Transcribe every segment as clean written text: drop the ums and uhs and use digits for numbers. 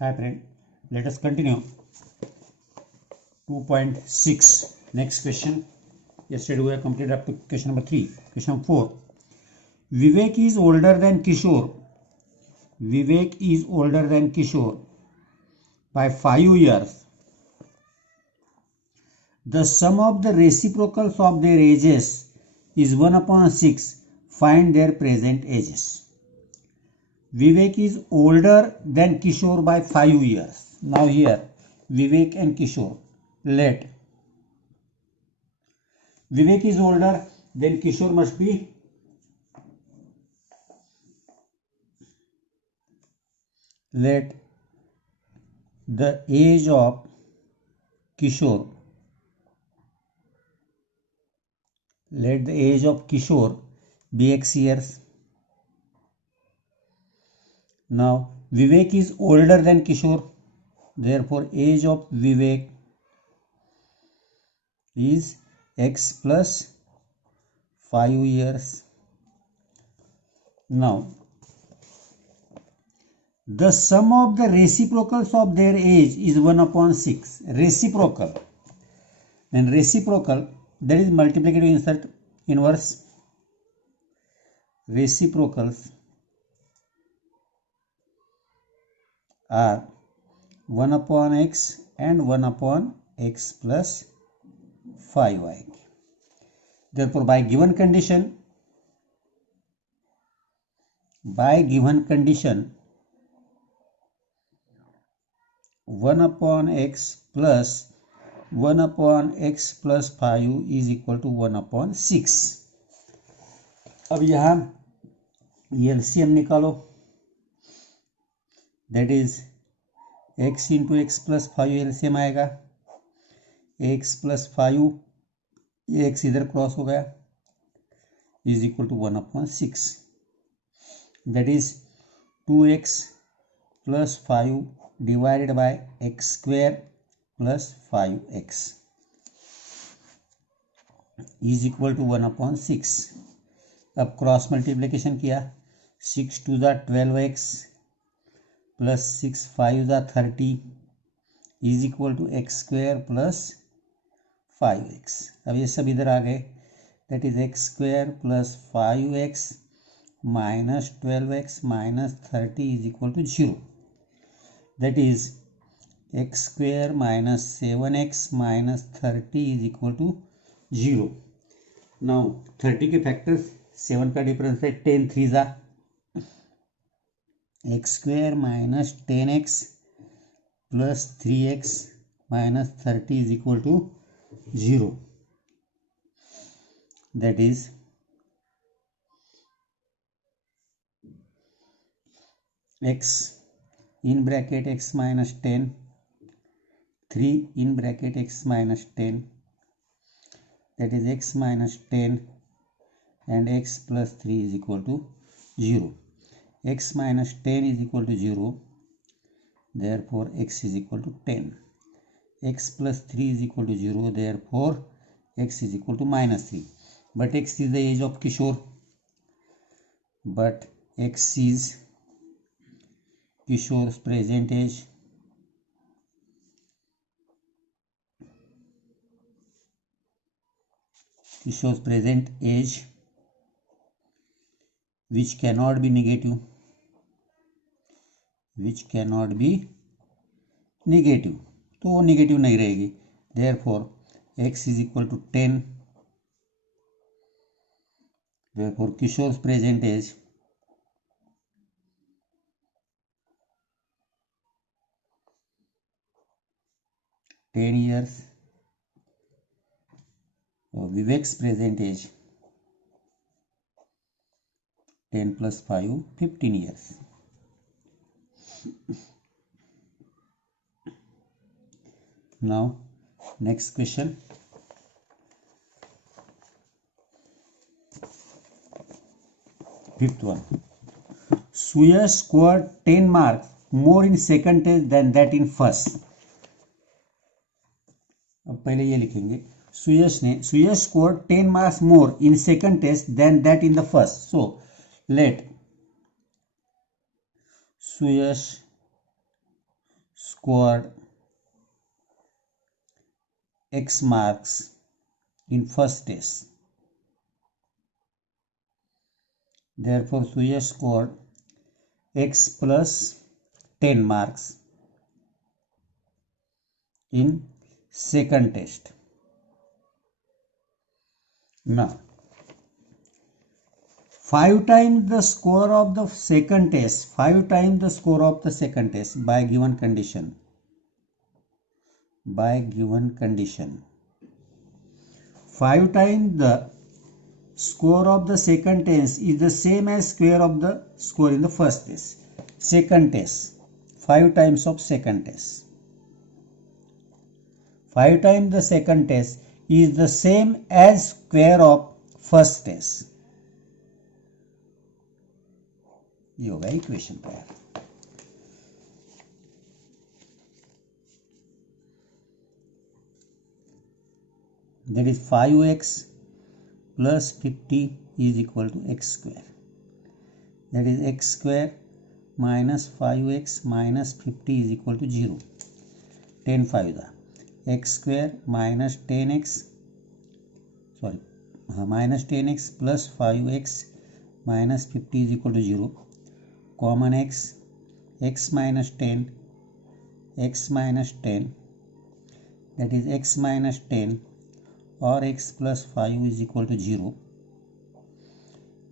Hi friend, let us continue 2.6. Next question. Yesterday we have completed up to question number 3. Question number 4. Vivek is older than Kishore. Vivek is older than Kishore by 5 years. The sum of the reciprocals of their ages is 1/6. Find their present ages. Vivek is older than Kishore by 5 years. Now here, Vivek and Kishore. Let Vivek is older, then Kishore must be let the age of Kishore be X years. Now Vivek is older than Kishore, therefore age of Vivek is X plus 5 years. Now the sum of the reciprocals of their age is 1/6. Reciprocal. Then reciprocal, that is multiplicative insert inverse. Reciprocals are 1/x and 1/x plus 5y. Therefore, by given condition, 1/x plus 1/x plus 5 is equal to 1/6. अब यहाँ LCM निकालो, that is x into x plus 5 LCM आएगा. x plus 5 x इधर cross हो गया is equal to 1/6. That is 2x plus 5 divided by x square plus 5x is equal to 1/6. अब cross multiplication किया, 6 2 ज़ा 12x प्लस 6 5 ज़ा 30 is equal to x square plus 5x. अब ये सब इधर आ गए, that is x square plus 5x minus 12x minus 30 is equal to 0. That is x square minus 7x minus 30 is equal to 0. Now 30 के factors, 7 का difference है 10 3 ज़ा x square minus 10x plus 3x minus 30 is equal to 0. That is x in bracket x minus 10, 3 in bracket x minus 10, that is x minus 10 and x plus 3 is equal to 0. X minus 10 is equal to 0, therefore x is equal to 10. X plus 3 is equal to 0, therefore x is equal to minus 3. But x is the age of Kishore. But x is Kishore's present age. Kishore's present age, which cannot be negative. Which cannot be negative. तो वो negative नहीं रहेगी. Therefore, x is equal to 10. Therefore, Kishore's present age years. Vivek's present age 10 plus 5 15 years. Now next question. Fifth one. Suyash scored 10 marks more in second test than that in first. अब पहले ये लिखेंगे, Suyash scored 10 marks more in second test than that in the first. So let Suyash scored X marks in first test. Therefore, Suyash scored X plus 10 marks in second test. Now, 5 times the score of the second test, 5 times the score of the second test by given condition. By given condition. 5 times the score of the second test is the same as square of the score in the first test. Second test, 5 times of second test. 5 times the second test is the same as square of first test. ये होगा equation तैयार. That is 5x plus 50 is equal to x square. That is x square minus 5x minus 50 is equal to 0. 10 5 da. X square minus 10x, sorry, minus 10x plus 5x minus 50 is equal to 0. Common x, x minus 10, x minus 10, that is x minus 10 or x plus 5 is equal to 0.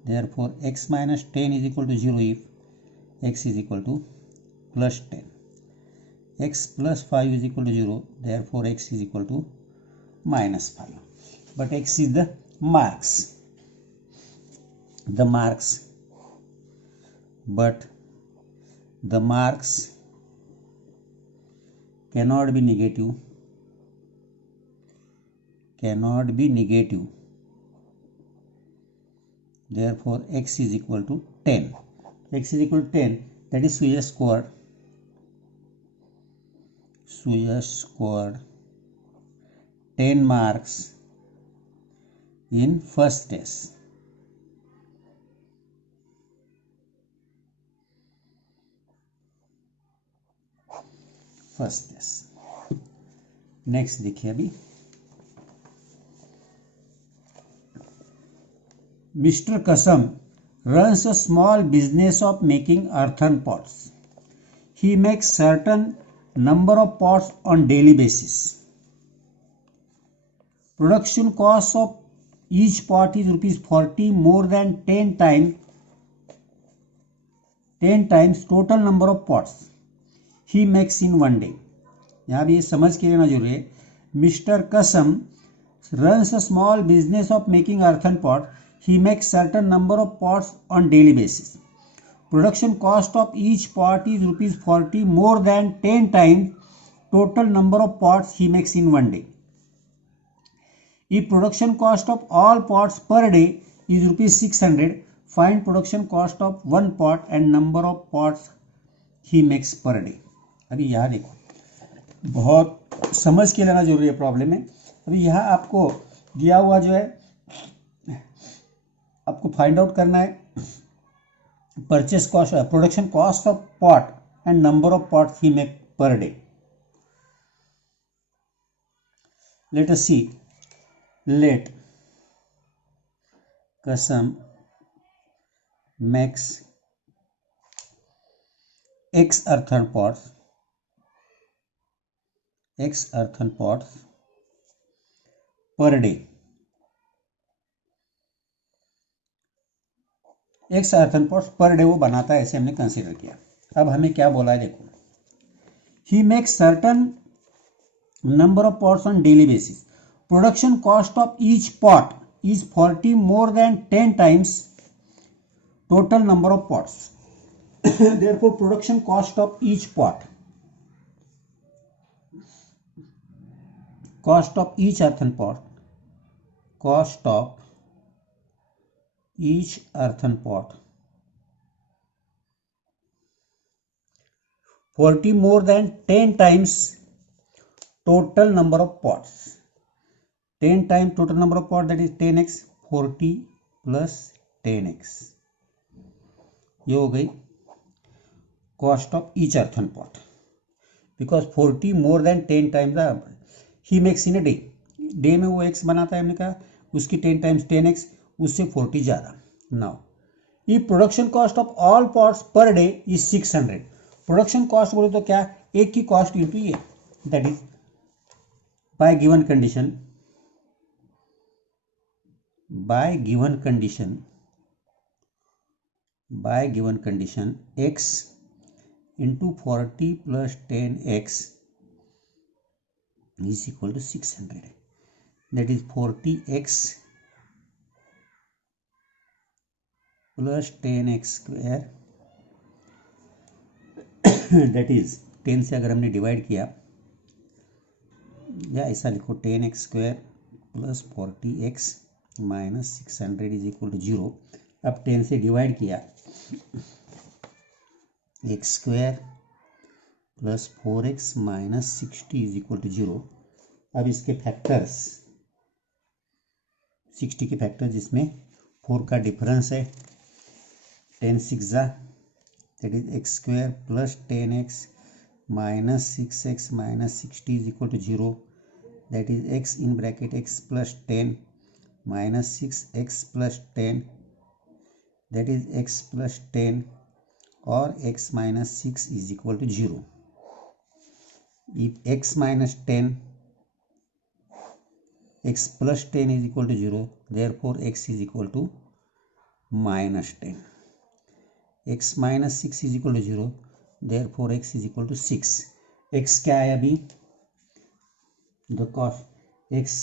Therefore, x minus 10 is equal to 0 if x is equal to plus 10. X plus 5 is equal to 0. Therefore, x is equal to minus 5. But x is the marks. The marks. But the marks cannot be negative. Cannot be negative. Therefore, x is equal to 10. X is equal to 10. That is Suyash scored. Suyash scored 10 marks in first test. First test. Next देखिए अभी. Mister कसम runs a small business of making earthen pots. He makes certain number of pots on daily basis. Production cost of each pot is rupees 40 more than 10 times total number of pots he makes in one day. यहाँ भी ये समझ के लेना जरूरी है. Mister कसम runs a small business of making earthen pot. He makes certain number of pots on daily basis. Production cost of each pot is rupees 40 more than 10 times total number of pots he makes in one day. If production cost of all pots per day is rupees 600, find production cost of one pot and number of pots he makes per day. अभी यहाँ देखो, बहुत समझ के लेना जरूरी है problem में. अभी यहाँ आपको दिया हुआ जो है, आपको फाइंड आउट करना है purchase cost, production cost of pot and number of pot he make per day. Let us see. Let कसम makes x earthen pots per day. x earthen pots per day वो बनाता है, ऐसे हमने consider किया. अब हमें क्या बोला है देखो. He makes certain number of pots on daily basis. Production cost of each pot is 40 more than 10 times total number of pots. Therefore, production cost of each pot, cost of each earthen pot, cost of each earthen pot 40 more than 10 times total number of pots. 10 times total number of pot, that is 10x. 40 plus 10x, ये हो गई cost of each earthen pot. Because 40 more than 10 times the he makes in a day में वो x बनाता है, हमने कहा उसकी 10 टाइम्स 10x, उससे 40 ज़्यादा। नाउ ये production cost of all parts per day is 600। Production cost बोले तो क्या, एक की कॉस्ट इंटू ये, that is by given condition, by given condition x into 40 plus 10x is equal to 600, that is 40x plus 10x square that is 10 से अगर हमने divide किया या ऐसा लिखो 10x square plus 40x minus 600 is equal to 0। अब 10 से divide किया, x square plus 4x minus 60 is equal to 0। अब इसके फैक्टर्स 60 के फैक्टर जिसमें 4 का डिफरेंस है, 10 6 जा that is x square plus 10x minus 6x minus 60 is equal to 0, that is x in bracket x plus 10 minus 6x plus 10 that is x plus 10 or x minus 6 is equal to 0. If x minus 10 x plus 10 is equal to 0, therefore x is equal to minus 10. x minus 6 is equal to 0, therefore x is equal to 6. x क्या है अभी, the cost x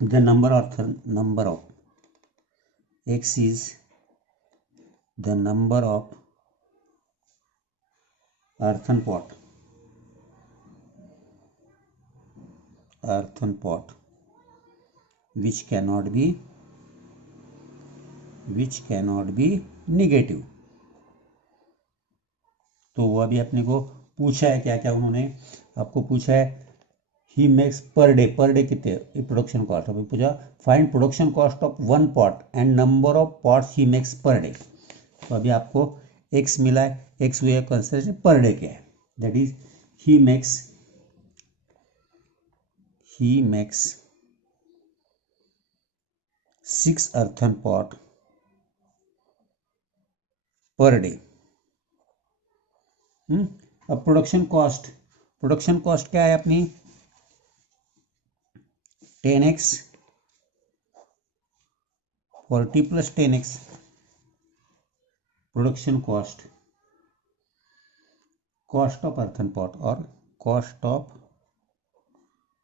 the number of x is the number of earthen pot which cannot be negative। तो वो अभी अपने को पूछा है, क्या क्या उन्होंने आपको पूछा है, ही मेक्स पर डे कितने प्रोडक्शन कॉस्ट, अभी पूछा find production cost of one pot and number of pots he makes per day. तो अभी आपको एक्स मिला है, x way consideration per day क्या है, that is he makes 6 earthen pot per day. अब प्रोडक्शन कॉस्ट क्या है अपनी, 10x 40 plus 10x production cost of earthen pot और cost of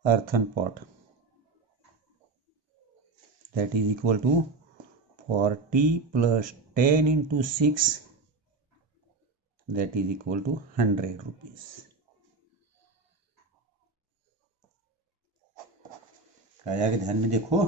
earthen pot that is equal to 40 plus 10 into 6 that is equal to 100 rupees। आया के ध्यान में देखो।